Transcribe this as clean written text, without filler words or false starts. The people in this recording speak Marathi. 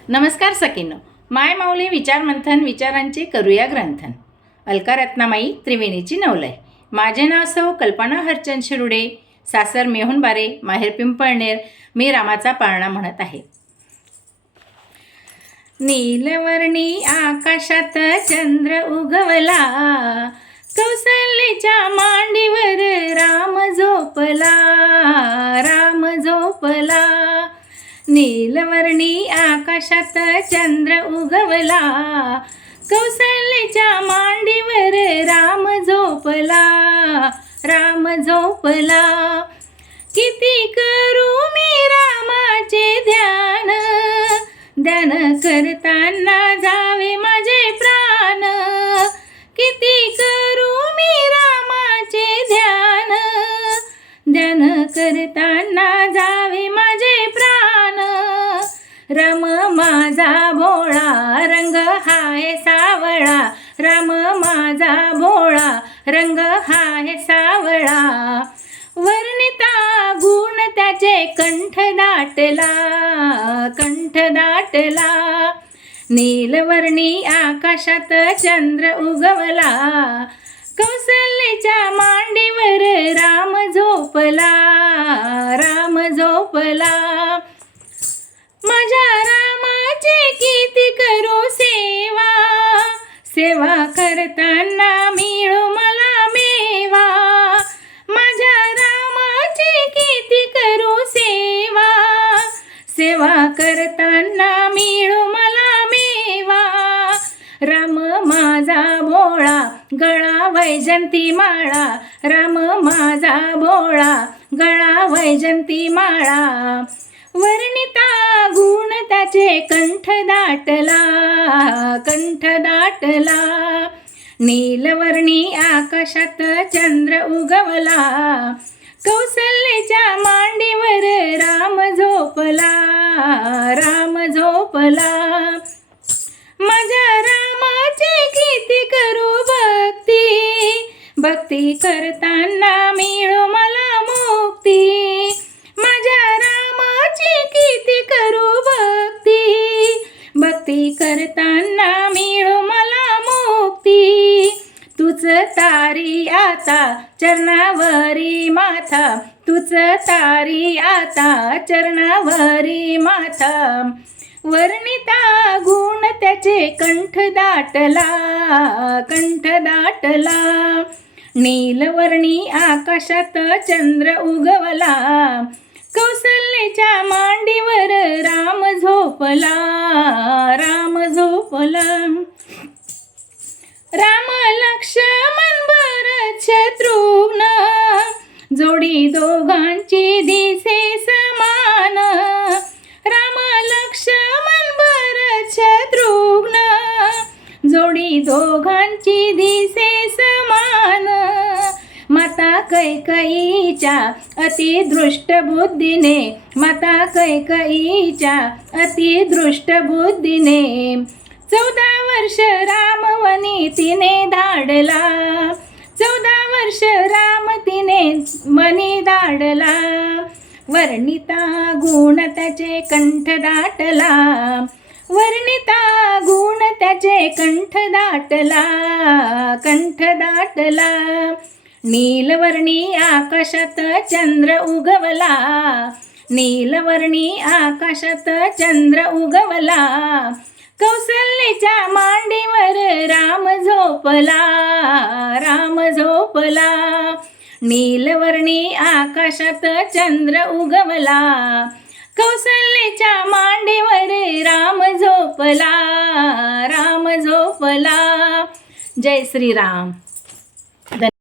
नमस्कार सखींनो, माय माऊली विचार मंथन विचारांचे करूया ग्रंथन. अलका रत्नामाई त्रिवेणीची नवलय. माझे नाव सौ कल्पना हरचंद शिरुडे, सासर मेहुणबारे, माहेर पिंपळनेर. मी रामाचा पाळणा म्हणत आहे. नीलवर्णी आकाशात चंद्र उगवला, कौसल्याच्या मांडीवर राम झोपला, राम झोपला. नीलवर्णी आकाशात चंद्र उगवला, कौसल्याच्या मांडीवर राम झोपला, राम झोपला. किती करू मी रामाचे ध्यान, ध्यान करताना जावे माझे प्राण. किती करू मी रामाचे ध्यान, ध्यान करताना जावे माझे प्राण. राम माझा भोळा रंग हाय सावळा, राम माझा भोळा रंग हाय सावळा. वर्णिता गुण त्याचे कंठ दाटला, कंठ दाटला. नीलवर्णी आकाशात चंद्र उगवला, कौसल्याच्या मांडीवर राम झोपला, राम झोपला. माझ्या रामाची किती करू सेवा, सेवा करताना मिळो मला मेवा. माझ्या रामाची किती करू सेवा, सेवा करताना मिळो मला मेवा. राम माझा भोळा गळा वैजंती माळा, राम माझा भोळा गळा वैजंती माळा. वर्णिता गुण त्याचे कंठ दाटला, कंठ दाटला. नीलवर्णी आकाशात चंद्र उगवला, कौसल्याच्या मांडीवर राम झोपला, राम झोपला. माझ्या रामाची किती करू भक्ती, भक्ती करताना मिळो मला मुक्ती. माझ्या रामाची किती करू भक्ती, भक्ती करताना मिळो मला मुक्ती. तुझ तारी आता चरणावरी माथा, तुझ तारी आता चरणावरी माथा. वर्णिता गुण त्याचे कंठ दाटला, कंठ दाटला. नीलवर्णी आकाशात चंद्र उगवला, कौसल्याच्या मांडीवर राम झोपला, राम झोपला. राम लक्ष्मण भरत शत्रुघ्न, जोडी दोघांची दिसे समान. राम लक्ष्मण भरत शत्रुघ्न, जोडी दोघांची दिसे समान. माता कैकेयीच्या अतिदृष्ट बुद्धीने, माता कैकेयीच्या अतिदृष्ट बुद्धीने. 14 वर्ष रामवनी तिने धाडला, 14 वर्ष राम तिने मनी धाडला. वर्णिता गुण त्याचे कंठ दाटला, वर्णिता गुण त्याचे कंठ दाटला, कंठ दाटला. नीलवर्णी आकाशात चंद्र उगवला, नीलवर्णी आकाशात चंद्र उगवला. कौसल्याच्या मांडीवर राम झोपला, राम झोपला. नीलवर्णी आकाशात चंद्र उगवला, कौसल्याच्या मांडीवर राम झोपला, राम झोपला. जय श्रीराम.